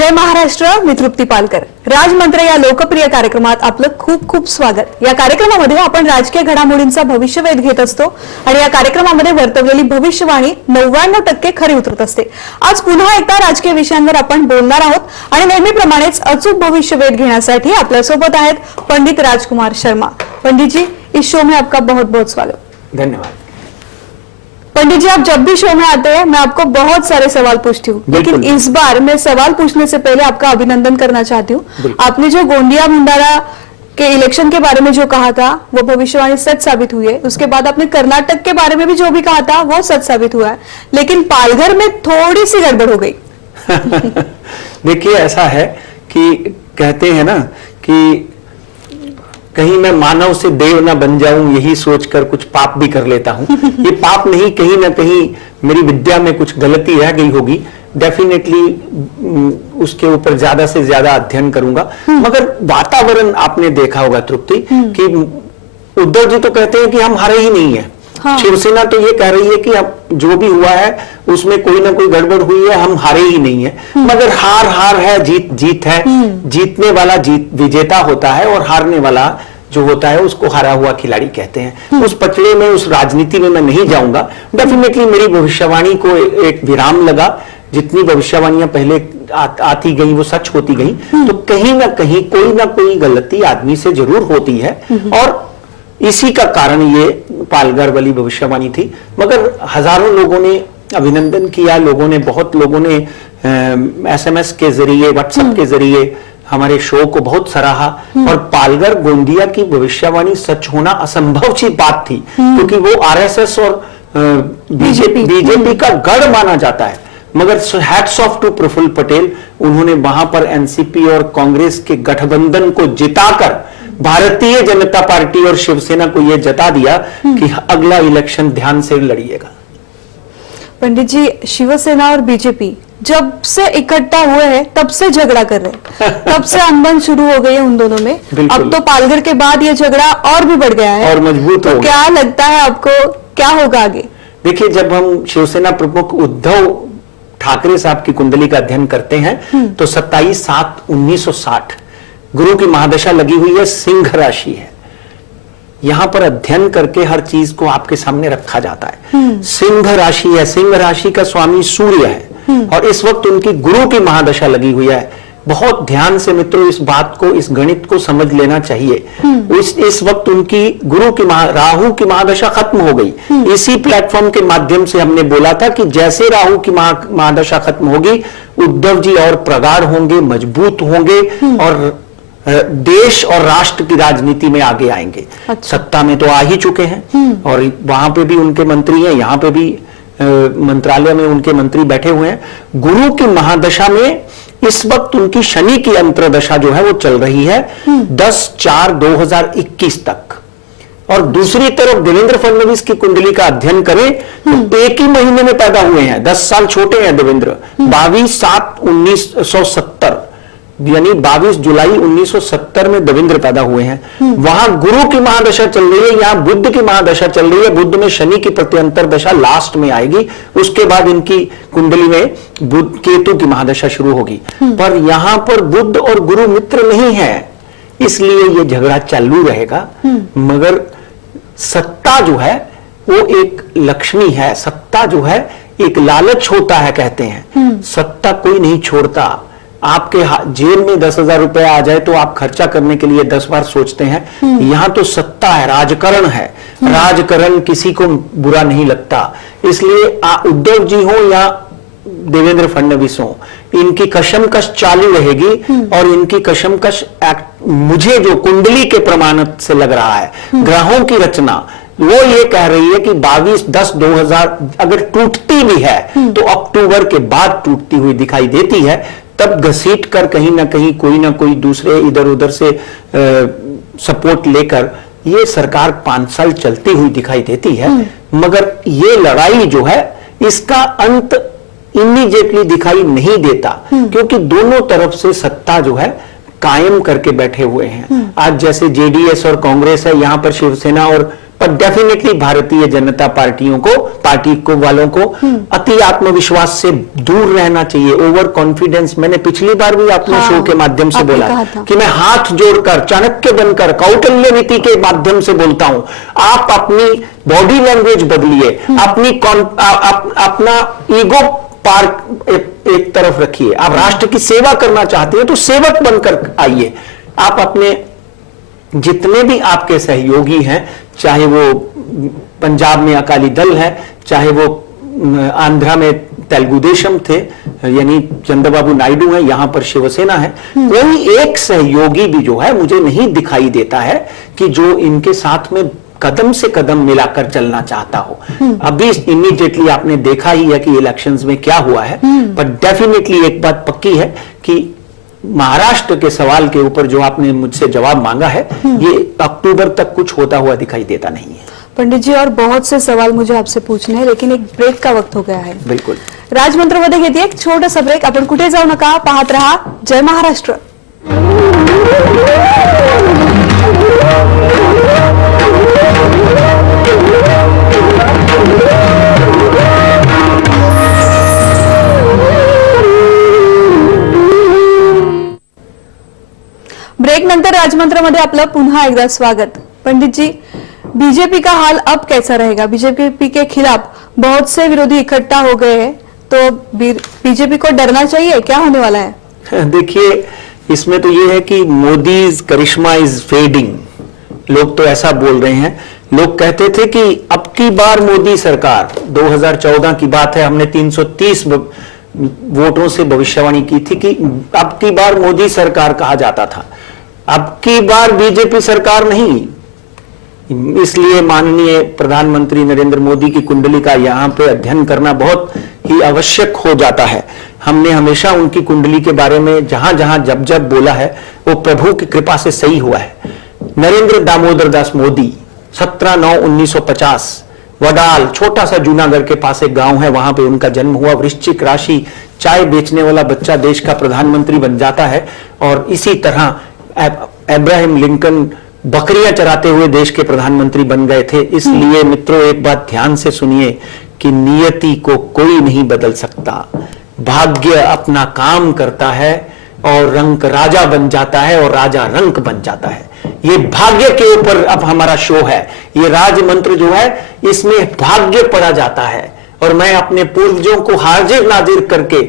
जय महाराष्ट्र. मी तृप्ती पालकर. राजमंत्र या लोकप्रिय कार्यक्रमात आपलं खूप खूप स्वागत. या कार्यक्रमामध्ये आपण राजकीय घडामोडींचा भविष्यवेध घेत असतो आणि या कार्यक्रमामध्ये वर्तवलेली भविष्यवाणी 99% खरी उतरत असते. आज पुन्हा एकदा राजकीय विषयांवर आपण बोलणार आहोत आणि नेहमीप्रमाणेच अचूक भविष्यवेध घेण्यासाठी आपल्या सोबत आहेत पंडित राजकुमार शर्मा. पंडित जी, इस शो में आपका बहुत बहुत स्वागत. धन्यवाद. पंडित जी, आप जब भी शो में आते हैं मैं आपको बहुत सारे सवाल पूछती हूँ, लेकिन इस बार मैं सवाल पूछने से पहले आपका अभिनंदन करना चाहती हूँ. आपने जो गोंदिया भंडारा के इलेक्शन के बारे में जो कहा था वो भविष्यवाणी सच साबित हुई है. उसके बाद आपने कर्नाटक के बारे में भी जो भी कहा था वो सच साबित हुआ है, लेकिन पालघर में थोड़ी सी गड़बड़ हो गई. देखिए, ऐसा है कि कहते हैं ना कि कहीं मैं मानव से देव ना बन जाऊं, यही सोचकर कुछ पाप भी कर लेता हूं. ये पाप नहीं, कहीं ना कहीं मेरी विद्या में कुछ गलती रह गई होगी. डेफिनेटली उसके ऊपर ज्यादा से ज्यादा अध्ययन करूंगा. मगर वातावरण आपने देखा होगा तृप्ति कि उद्धव जी तो कहते हैं कि हम हारे ही नहीं है. हाँ. शिवसेना तो ये कह रही है कि अब जो भी हुआ है उसमें कोई ना कोई गड़बड़ हुई है, हम हारे ही नहीं है. मगर हार हार है, जीत जीत है. जीतने वाला विजेता होता है और हारने वाला जो होता है उसको हारा हुआ खिलाड़ी कहते हैं. उस पचड़े में, उस राजनीति में मैं नहीं जाऊंगा. डेफिनेटली मेरी भविष्यवाणी को एक विराम लगा. जितनी भविष्यवाणियां पहले आती गई वो सच होती गई. तो कहीं ना कहीं कोई ना कोई गलती आदमी से जरूर होती है और इसी का कारण ये पालघर वाली भविष्यवाणी थी. मगर हजारों लोगों ने अभिनंदन किया. बहुत लोगों ने SMS के जरिए, व्हाट्सएप के जरिए हमारे शो को बहुत सराहा. और पालघर गोंदिया की भविष्यवाणी सच होना असंभव सी बात थी, क्योंकि वो RSS और बीजेपी का गढ़ माना जाता है. मगर hats off to Praful Patel, उन्होंने वहां पर NCP और कांग्रेस के गठबंधन को जिताकर भारतीय जनता पार्टी और शिवसेना को यह जता दिया कि अगला इलेक्शन ध्यान से लड़िएगा. पंडित जी, शिवसेना और बीजेपी जब से इकट्ठा हुए हैं तब से झगड़ा कर रहे हैं, तब से अनबन शुरू हो गई है उन दोनों में. अब तो पालघर के बाद ये झगड़ा और भी बढ़ गया है और मजबूत हो गया. क्या लगता है आपको, क्या होगा आगे? देखिए, जब हम शिवसेना प्रमुख उद्धव ठाकरे साहब की कुंडली का अध्ययन करते हैं तो 27/7/1960 गुरु की महादशा लगी हुई है, सिंह राशि है. यहां पर अध्ययन करके हर चीज को आपके सामने रखा जाता है. सिंह राशि है, सिंह राशि का स्वामी सूर्य है और इस वक्त उनकी गुरु की महादशा लगी हुई है. बहुत ध्यान से मित्रों इस बात को, इस गणित को समझ लेना चाहिए. इस वक्त उनकी गुरु की राहु की महादशा खत्म हो गई. इसी प्लेटफॉर्म के माध्यम से हमने बोला था कि जैसे राहु की महादशा खत्म होगी, उद्धव जी और प्रगाढ़ होंगे, मजबूत होंगे और देश और राष्ट्र की राजनीति में आगे आएंगे. अच्छा. सत्ता में तो आ ही चुके हैं और वहां पे भी उनके मंत्री हैं, यहां पे भी मंत्रालय में उनके मंत्री बैठे हुए हैं. गुरु की महादशा में इस वक्त उनकी शनि की अंतरदशा जो है वो चल रही है 10/4/2021 तक. और दूसरी तरफ देवेंद्र फडणवीस की कुंडली का अध्ययन करें तो एक ही महीने में पैदा हुए हैं. 10 साल छोटे हैं देवेंद्र. 22/7/1970 यानी 22 जुलाई 1970 में देवेंद्र पैदा हुए हैं. वहां गुरु की महादशा चल रही है, यहां बुद्ध की महादशा चल रही है. बुद्ध में शनि की प्रत्यंतर दशा लास्ट में आएगी. उसके बाद इनकी कुंडली में बुद्ध केतु की महादशा शुरू होगी. पर यहां पर बुद्ध और गुरु मित्र नहीं है, इसलिए यह झगड़ा चालू रहेगा. मगर सत्ता जो है वो एक लक्ष्मी है. सत्ता जो है एक लालच होता है, कहते हैं. सत्ता कोई नहीं छोड़ता. आपके जेब में 10,000 रुपए आ जाए तो आप खर्चा करने के लिए 10 बार सोचते हैं. यहां तो सत्ता है, राजकरण है. राजकरण किसी को बुरा नहीं लगता. इसलिए उद्धव जी हो या देवेंद्र फडणवीस हो, इनकी कशमकश चालू रहेगी. और इनकी कशमकश मुझे जो कुंडली के प्रमाण से लग रहा है, ग्रहों की रचना वो ये कह रही है कि 22/10/2000 अगर टूटती भी है तो अक्टूबर के बाद टूटती हुई दिखाई देती है. तब घसीट कर कहीं ना कहीं कोई ना कोई दूसरे इधर उधर से सपोर्ट लेकर ये सरकार 5 साल चलती हुई दिखाई देती है. मगर ये लड़ाई जो है इसका अंत इमीडिएटली दिखाई नहीं देता, क्योंकि दोनों तरफ से सत्ता जो है कायम करके बैठे हुए हैं। आज जैसे जेडीएस और कांग्रेस है, यहां पर शिवसेना और पर डेफिनेटली भारतीय जनता पार्टी को वालों को अति आत्मविश्वास से दूर रहना चाहिए। ओवर कॉन्फिडेंस, मैंने पिछली बार भी आपने शो के माध्यम से बोला कि मैं हाथ जोड़कर, चाणक्य बनकर, कौटिल्य नीति के माध्यम से बोलता हूं, आप अपनी बॉडी लैंग्वेज बदलिए, अपना ईगो एक तरफ रखिए। आप राष्ट्र की सेवा करना चाहते हैं तो सेवक बनकर आइए। आप अपने जितने भी आपके सहयोगी हैं, चाहे वो पंजाब में अकाली दल है, चाहे वो आंध्रा में तेलुगु देशम थे यानी चंद्रबाबू नायडू है, यहां पर शिवसेना है, कोई एक सहयोगी भी जो है मुझे नहीं दिखाई देता है कि जो इनके साथ में कदम से कदम मिलाकर चलना चाहता हो। अभी इमीडिएटली आपने देखा ही है कि इलेक्शंस में क्या हुआ है, पर डेफिनेटली एक बात पक्की है कि महाराष्ट्र के सवाल के ऊपर जो आपने मुझसे जवाब मांगा है, ये अक्टूबर तक कुछ होता हुआ दिखाई देता नहीं है। पंडित जी, और बहुत से सवाल मुझे आपसे पूछने हैं, लेकिन एक ब्रेक का वक्त हो गया है। बिल्कुल, राजमंत्रमध्ये घेते एक छोटंसं ब्रेक। आपण कुठे जाऊ नका, पाहत रहा जय महाराष्ट्र। ब्रेक नंतर राजमंत्रमध्ये आपलं पुन्हा एकदा स्वागत। पंडित जी, बीजेपी का हाल अब कैसा रहेगा? बीजेपी के खिलाफ बहुत से विरोधी इकट्ठा हो गए हैं, तो बीजेपी को डरना चाहिए, क्या होने वाला है? देखिए, इसमें तो ये है कि मोदीज करिश्मा इज फेडिंग। लोग तो ऐसा बोल रहे हैं। लोग कहते थे कि अब की बार मोदी सरकार, 2014 की बात है, हमने 330 वोटों से भविष्यवाणी की थी कि अब की बार मोदी सरकार कहा जाता था, अब की बार बीजेपी सरकार नहीं। इसलिए माननीय प्रधानमंत्री नरेंद्र मोदी की कुंडली का यहां पे अध्ययन करना बहुत ही आवश्यक हो जाता है। हमने हमेशा उनकी कुंडली के बारे में जहां जहां जब जब बोला है, वो प्रभु की कृपा से सही हुआ है। नरेंद्र दामोदर दास मोदी 17/9/1950 वडाल, छोटा सा जूनागढ़ के पास एक गांव है, वहां पे उनका जन्म हुआ। वृश्चिक राशि, चाय बेचने वाला बच्चा देश का प्रधानमंत्री बन जाता है। और इसी तरह अब्राहम लिंकन बकरियां चराते हुए देश के प्रधानमंत्री बन गए थे। इसलिए मित्रों, एक बात ध्यान से सुनिए कि नियति को कोई नहीं बदल सकता। भाग्य अपना काम करता है और रंक राजा बन जाता है और राजा रंक बन जाता है। ये भाग्य के ऊपर अब हमारा शो है। ये राज मंत्र जो है, इसमें भाग्य पढ़ा जाता है। और मैं अपने पूर्वजों को हाजिर नाजिर करके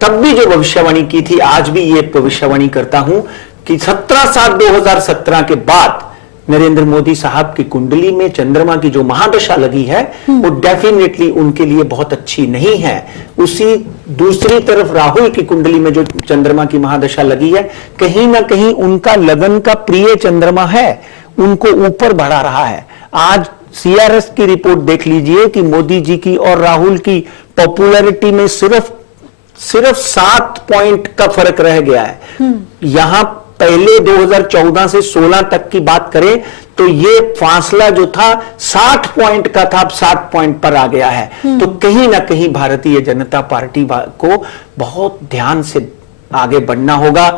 तब भी जो भविष्यवाणी की थी, आज भी ये भविष्यवाणी करता हूं कि 17/7/2017 के बाद नरेंद्र मोदी साहब की कुंडली में चंद्रमा की जो महादशा लगी है, वो डेफिनेटली उनके लिए बहुत अच्छी नहीं है। उसी दूसरी तरफ राहुल की कुंडली में जो चंद्रमा की महादशा लगी है, कहीं ना कहीं उनका लगन का प्रिय चंद्रमा है, उनको ऊपर बढ़ा रहा है। आज सीआरएस की रिपोर्ट देख लीजिए कि मोदी जी की और राहुल की पॉपुलैरिटी में सिर्फ 7 पॉइंट का फर्क रह गया है। यहां पहले 2014 से 16 तक की बात करें तो ये फासला जो था 60 पॉइंट का था, अब 7 पॉइंट पर आ गया है। तो कहीं ना कहीं भारतीय जनता पार्टी को बहुत ध्यान से आगे बढ़ना होगा।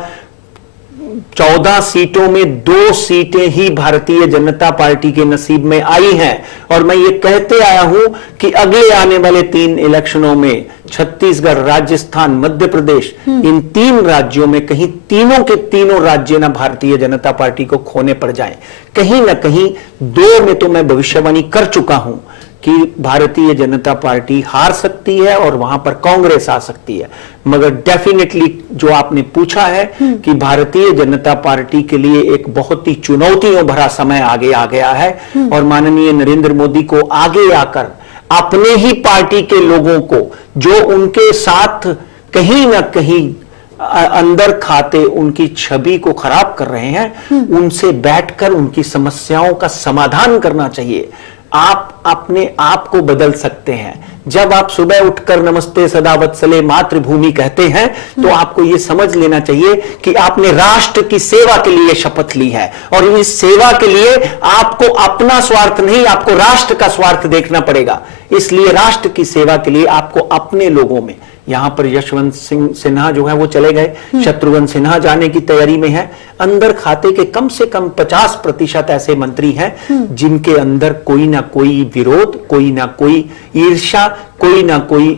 14 सीटों में 2 सीटें ही भारतीय जनता पार्टी के नसीब में आई हैं। और मैं ये कहते आया हूं कि अगले आने वाले 3 इलेक्शनों में छत्तीसगढ़, राजस्थान, मध्य प्रदेश, इन 3 राज्यों में कहीं तीनों के तीनों राज्य ना भारतीय जनता पार्टी को खोने पड़ जाएं। कहीं ना कहीं 2 में तो मैं भविष्यवाणी कर चुका हूं कि भारतीय जनता पार्टी हार सकती है और वहां पर कांग्रेस आ सकती है। मगर डेफिनेटली जो आपने पूछा है कि भारतीय जनता पार्टी के लिए एक बहुत ही चुनौतियों भरा समय आगे आ गया है। और माननीय नरेंद्र मोदी को आगे आकर अपने ही पार्टी के लोगों को जो उनके साथ कहीं ना कहीं अंदर खाते उनकी छवि को खराब कर रहे हैं, उनसे बैठकर उनकी समस्याओं का समाधान करना चाहिए। आप अपने आप को बदल सकते हैं। जब आप सुबह उठकर नमस्ते सदा वत्सले मातृभूमि कहते हैं तो आपको यह समझ लेना चाहिए कि आपने राष्ट्र की सेवा के लिए शपथ ली है, और इस सेवा के लिए आपको अपना स्वार्थ नहीं, आपको राष्ट्र का स्वार्थ देखना पड़ेगा। इसलिए राष्ट्र की सेवा के लिए आपको अपने लोगों में, यहां पर यशवंत सिंह सिन्हा जो है वो चले गए, शत्रुघ्न सिन्हा जाने की तैयारी में है। अंदर खाते के कम से कम 50% ऐसे मंत्री हैं जिनके अंदर कोई ना कोई विरोध, कोई ना कोई ईर्ष्या, कोई ना कोई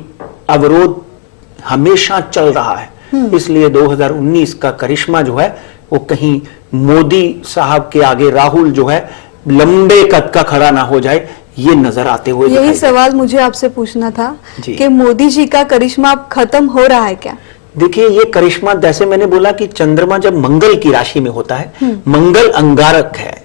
अवरोध हमेशा चल रहा है। इसलिए 2019 का करिश्मा जो है वो कहीं मोदी साहब के आगे राहुल जो है लंबे कद का खड़ा ना हो जाए, ये नजर आते हुए यही सवाल मुझे आपसे पूछना था जी। कि मोदी जी का करिश्मा अब खत्म हो रहा है क्या? देखिए, ये करिश्मा, जैसे मैंने बोला कि चंद्रमा जब मंगल की राशि में होता है, मंगल अंगारक है।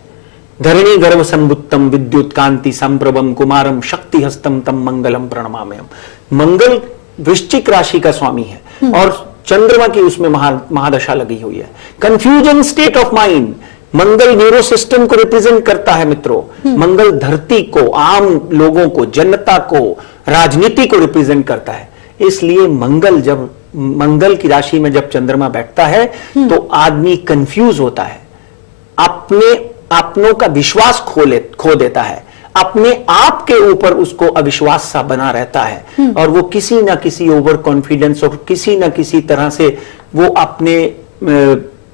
धरणी गर्भ संबुत्तम विद्युत कांति संप्रभम कुमारम शक्ति हस्तम तम मंगलम प्रणमाम्यहम्। मंगल वृश्चिक राशि का स्वामी है और चंद्रमा की उसमें महादशा लगी हुई है। Confusion state of mind. Mangal neuro system को रिप्रेजेंट करता है मित्रों। मंगल धरती को, आम लोगों को, जनता को, राजनीति को रिप्रेजेंट करता है। इसलिए मंगल जब मंगल की राशि में जब चंद्रमा बैठता है तो आदमी कंफ्यूज होता है, अपनों का विश्वास खो देता है, अपने आप के ऊपर उसको अविश्वास सा बना रहता है और वो किसी ना किसी ओवर कॉन्फिडेंस और किसी ना किसी तरह से वो अपने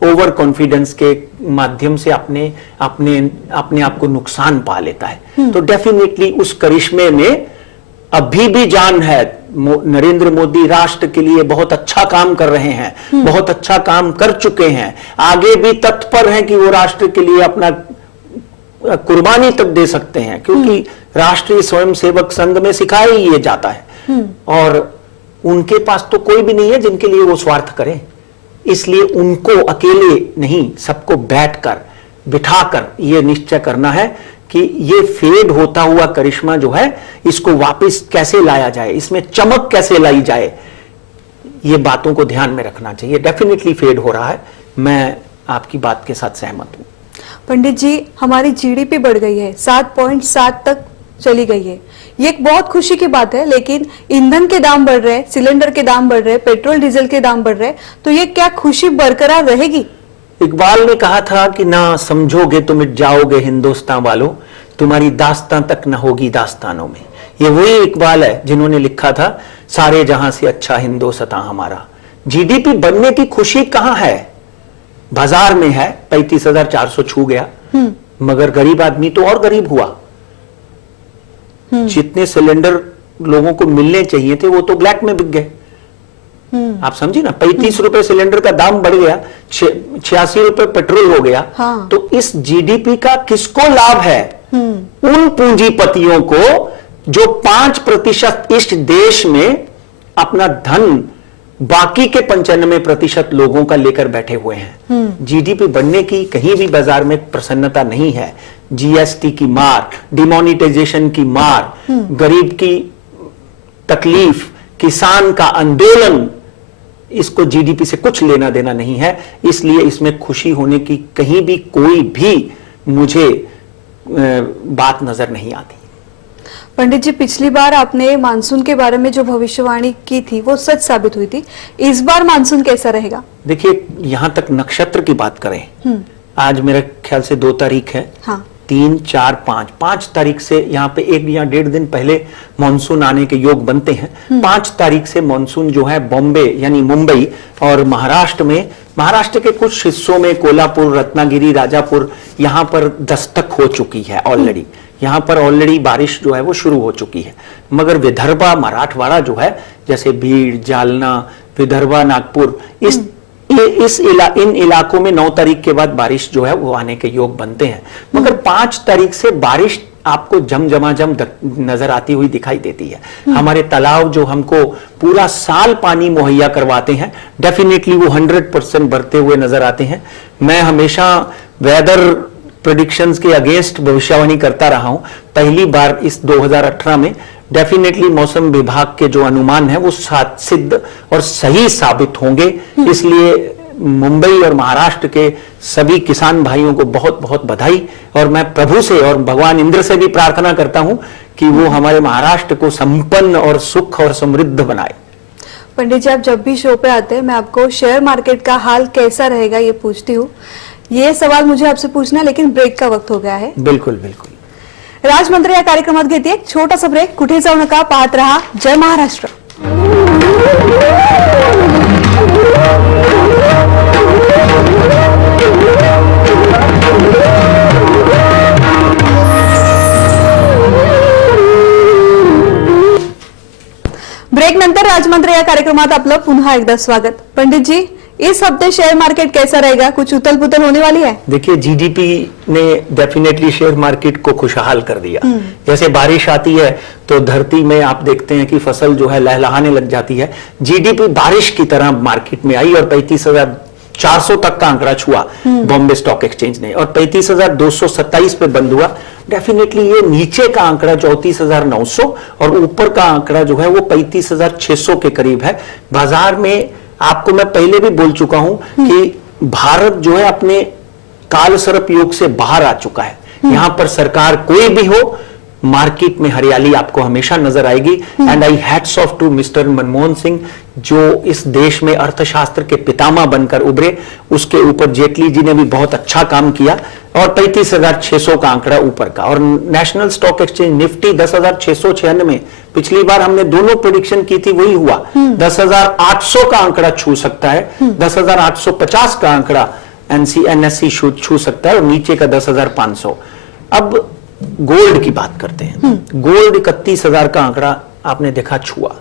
ओवर कॉन्फिडेंस के माध्यम से अपने आप को नुकसान पा लेता है। तो डेफिनेटली उस करिश्मे में अभी भी जान है। नरेंद्र मोदी राष्ट्र के लिए बहुत अच्छा काम कर रहे हैं, बहुत अच्छा काम कर चुके हैं, आगे भी तत्पर हैं कि वो राष्ट्र के लिए अपना कुर्बानी तक दे सकते हैं, क्योंकि राष्ट्रीय स्वयंसेवक संघ में सिखाया ही ये जाता है और उनके पास तो कोई भी नहीं है जिनके लिए वो स्वार्थ करें। इसलिए उनको अकेले नहीं, सबको बैठकर बिठाकर ये निश्चय करना है कि ये फेड होता हुआ करिश्मा जो है इसको वापस कैसे लाया जाए, इसमें चमक कैसे लाई जाए, ये बातों को ध्यान में रखना चाहिए। डेफिनेटली फेड हो रहा है, मैं आपकी बात के साथ सहमत हूं। पंडित जी, हमारी जीडीपी बढ़ गई है, 7.7 तक चली गई है। ये एक बहुत खुशी की बात है, लेकिन ईंधन के दाम बढ़ रहे हैं, सिलेंडर के दाम बढ़ रहे हैं, पेट्रोल डीजल के दाम बढ़ रहे हैं, तो ये क्या खुशी बरकरार रहेगी? इकबाल ने कहा था कि ना समझोगे तो मिट जाओगे हिंदुस्तान वालों, तुम्हारी दास्तां तक न होगी दास्तानों में। ये वही इकबाल है जिन्होंने लिखा था सारे जहां से अच्छा हिंदुस्तान हमारा। जीडीपी बढ़ने की खुशी कहां है? बाजार में है, 35,400 छू गया, मगर गरीब आदमी तो और गरीब हुआ। जितने सिलेंडर लोगों को मिलने चाहिए थे वो तो ब्लैक में बिक गए। आप समझी ना, 35 रुपए सिलेंडर का दाम बढ़ गया, 86 रुपए पेट्रोल हो गया। हाँ। तो इस जीडीपी का किसको लाभ है? उन पूंजीपतियों को जो 5% इस देश में अपना धन बाकी के 95% लोगों का लेकर बैठे हुए हैं। जीडीपी बढ़ने की कहीं भी बाजार में प्रसन्नता नहीं है। जीएसटी की मार, डिमोनिटाइजेशन की मार, गरीब की तकलीफ, किसान का आंदोलन, इसको जीडीपी से कुछ लेना देना नहीं है। इसलिए इसमें खुशी होने की कहीं भी कोई भी मुझे बात नजर नहीं आती। पंडित जी, पिछली बार आपने मानसून के बारे में जो भविष्यवाणी की थी वो सच साबित हुई थी। इस बार मानसून कैसा रहेगा? देखिए, यहां तक नक्षत्र की बात करें, आज मेरे ख्याल से 2 तारीख है। हाँ। 3, 4, 5 तारीख से यहाँ पे 1 या 1.5 दिन पहले मानसून आने के योग बनते हैं। 5 तारीख से मानसून जो है बॉम्बे यानी मुंबई और महाराष्ट्र के कुछ हिस्सों में, कोल्हापुर, रत्नागिरी, राजापुर, यहाँ पर दस्तक हो चुकी है ऑलरेडी। यहाँ पर ऑलरेडी बारिश जो है वो शुरू हो चुकी है। मगर विदर्भा, मराठवाड़ा जो है, जैसे भीड़, जालना, विदर्भा, नागपुर, इन इलाकों में 9 तारीख के बाद बारिश जो है वो आने के योग बनते हैं। मगर 5 तारीख से बारिश आपको झमाझम नजर आती हुई दिखाई देती है। हमारे तालाब जो हमको पूरा साल पानी मुहैया करवाते हैं, डेफिनेटली वो 100% भरते हुए नजर आते हैं। मैं हमेशा वेदर प्रेडिक्शंस के अगेंस्ट भविष्यवाणी करता रहा हूं। पहली बार इस 2018 में डेफिनेटली मौसम विभाग के जो अनुमान है वो सिद्ध और सही साबित होंगे। इसलिए मुंबई और महाराष्ट्र के सभी किसान भाइयों को बहुत बहुत बधाई, और मैं प्रभु से और भगवान इंद्र से भी प्रार्थना करता हूं कि वो हमारे महाराष्ट्र को संपन्न और सुख और समृद्ध बनाए। पंडित जी, आप जब भी शो पे आते हैं मैं आपको शेयर मार्केट का हाल कैसा रहेगा ये पूछती हूँ। ये सवाल मुझे आपसे पूछना है, लेकिन ब्रेक का वक्त हो गया है। बिल्कुल बिल्कुल। राजमंत्र या कार्यक्रमात घेते एक छोटासा ब्रेक। कुठे जाऊ नका, पाहत रहा जय महाराष्ट्र। ब्रेक नंतर राजमंत्र या कार्यक्रमात आपलं पुन्हा एकदा स्वागत। पंडित जी, इस हफ्ते शेयर मार्केट कैसा रहेगा? कुछ उथल पुथल होने वाली है? देखिए, जीडीपी ने डेफिनेटली शेयर मार्केट को खुशहाल कर दिया। जैसे बारिश आती है तो धरती में आप देखते हैं कि फसल जो है लहलहाने लग जाती है। जीडीपी बारिश की तरह मार्केट में आई और 35,400 तक का आंकड़ा छुआ बॉम्बे स्टॉक एक्सचेंज ने, और 35,227 पे बंद हुआ। डेफिनेटली ये नीचे का आंकड़ा 34,900 और ऊपर का आंकड़ा जो है वो 35,600 के करीब है। बाजार में आपको मैं पहले भी बोल चुका हूं कि भारत जो है अपने काल सर्प योग से बाहर आ चुका है। यहां पर सरकार कोई भी हो, मार्केट में हरियाली आपको हमेशा नजर आएगी। And I hats off to mister Manmohan Singh, जो इस देश में अर्थशास्त्र के पितामह बनकर उभरे। उसके ऊपर जेटली जी ने भी बहुत अच्छा काम किया। और 35,600 का आंकड़ा ऊपर का, और नेशनल स्टॉक एक्सचेंज निफ्टी 10,696। पिछली बार हमने दोनों प्रेडिक्शन की थी, वही हुआ। 10,800 का आंकड़ा छू सकता है, 10,850 का आंकड़ा एनएससी छू सकता है, और नीचे का 10,500। अब गोल्ड की बात करते हैं। गोल्ड 31,000 का आंकड़ा आपने देखा छुआ।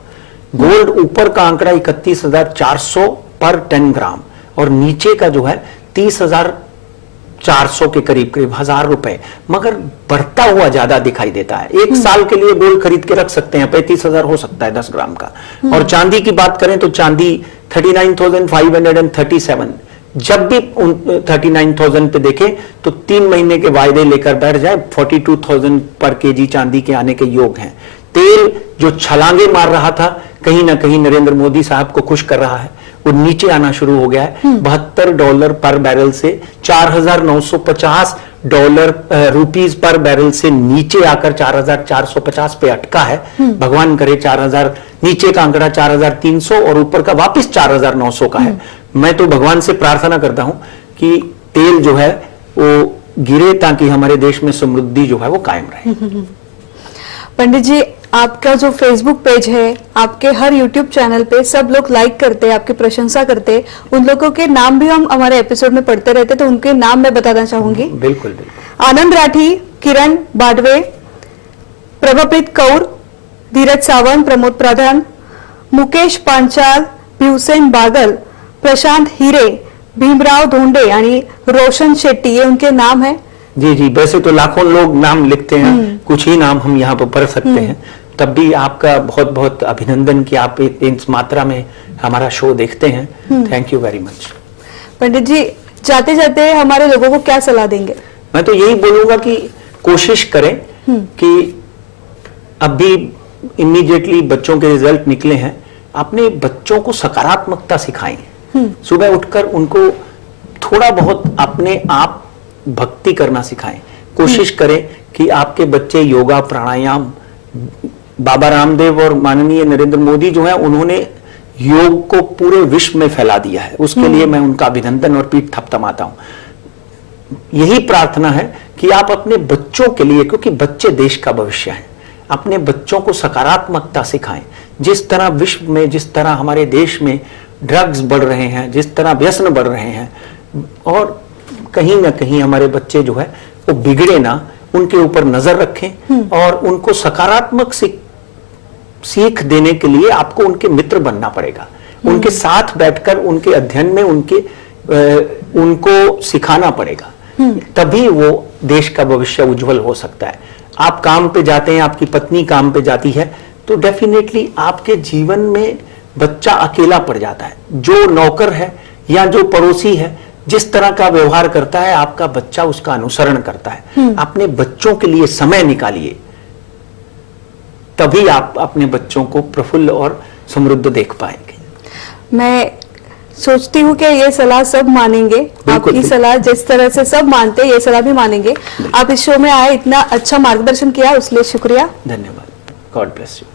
गोल्ड ऊपर का आंकड़ा 31,400 पर 10 ग्राम, और नीचे का जो है 30,400 के करीब करीब 1,000 रुपए, मगर बढ़ता हुआ ज्यादा दिखाई देता है। एक साल के लिए गोल्ड खरीद के रख सकते हैं, 35,000 हो सकता है 10 ग्राम का। और चांदी की बात करें तो चांदी 39,537, जब भी 39,000 पे देखे तो 3 महीने के वायदे लेकर बैठ जाए, 42,000 पर केजी चांदी के आने के योग हैं। तेल जो छलांगे मार रहा था, कहीं ना कहीं नरेंद्र मोदी साहब को खुश कर रहा है, वो नीचे आना शुरू हो गया है। $72 पर बैरल से 4,950 रुपीस पर बैरल से नीचे आकर 4,450 पे अटका है। भगवान करे 4,000, नीचे का आंकड़ा 4,300 और ऊपर का वापस 4,900 का है। मैं तो भगवान से प्रार्थना करता हूं कि तेल जो है वो गिरे, ताकि हमारे देश में समृद्धि जो है वो कायम रहे। पंडित जी, आपका जो फेसबुक पेज है, आपके हर यूट्यूब चैनल पे सब लोग लाइक करते हैं, आपकी प्रशंसा करते हैं। उन लोगों के नाम भी हम हमारे एपिसोड में पढ़ते रहते, तो उनके नाम मैं बताना चाहूंगी। बिल्कुल बिल्कुल। आनंद राठी, किरण बाडवे, प्रभप्रीत कौर, धीरज सावंत, प्रमोद प्रधान, मुकेश पांचाल, भीवसेन बागल, प्रशांत हिरे, भीमराव धोंडे आणि रोशन शेट्टी, ये उनके नाम है। जी जी, वैसे तो लाखों लोग नाम लिखते हैं, कुछ ही नाम हम यहाँ पर पढ़ सकते हैं। तब भी आपका बहुत बहुत अभिनंदन कि आप इस मात्रा में हमारा शो देखते हैं। Thank you very much. Pandit ji, जाते जाते हमारे लोगों को क्या सलाह देंगे? मैं तो यही बोलूंगा कि कोशिश करें कि अभी इमीडिएटली बच्चों के रिजल्ट निकले हैं, अपने बच्चों को सकारात्मकता सिखाएं। सुबह उठकर उनको थोड़ा बहुत अपने आप भक्ति करना सिखाएं। कोशिश करें कि आपके बच्चे योगा, प्राणायाम, बाबा रामदेव और माननीय नरेंद्र मोदी जो है, उन्होंने योग को पूरे विश्व में फैला दिया है। उसके लिए मैं उनका अभिनंदन और पीठ थपथपाता हूं। यही प्रार्थना है कि आप अपने बच्चों के लिए, क्योंकि बच्चे देश का भविष्य हैं, अपने बच्चों को सकारात्मकता सिखाएं। जिस तरह विश्व में, जिस तरह हमारे देश में ड्रग्स बढ़ रहे हैं, जिस तरह व्यसन बढ़ रहे हैं, और कहीं ना कहीं हमारे बच्चे जो है वो बिगड़े ना, उनके ऊपर नजर रखें और उनको सकारात्मक सीख देने के लिए आपको उनके मित्र बनना पड़ेगा। उनके साथ बैठकर उनके अध्ययन में उनको सिखाना पड़ेगा, तभी वो देश का भविष्य उज्जवल हो सकता है। आप काम पे जाते हैं, आपकी पत्नी काम पे जाती है, तो डेफिनेटली आपके जीवन में बच्चा अकेला पड़ जाता है। जो नौकर है या जो पड़ोसी है, जिस तरह का व्यवहार करता है, आपका बच्चा उसका अनुसरण करता है। अपने बच्चों के लिए समय निकालिए, तभी आप अपने बच्चों को प्रफुल्ल और समृद्ध देख पाएंगे। मैं सोचती हूँ कि ये सलाह सब मानेंगे, आपकी सलाह जिस तरह से सब मानते हैं, ये सलाह भी मानेंगे। आप इस शो में आए, इतना अच्छा मार्गदर्शन किया, उसके शुक्रिया, धन्यवाद। God bless you.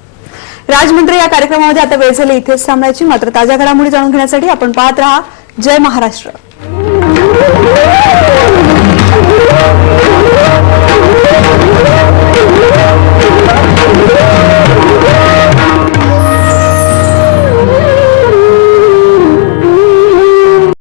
राजमंत्री या कार्यक्रमामध्ये आता वेळ झाली इथेच थांबण्याची, मात्र ताज्या घडामोडी जाणून घेण्यासाठी आपण पाहत रहा जय महाराष्ट्र।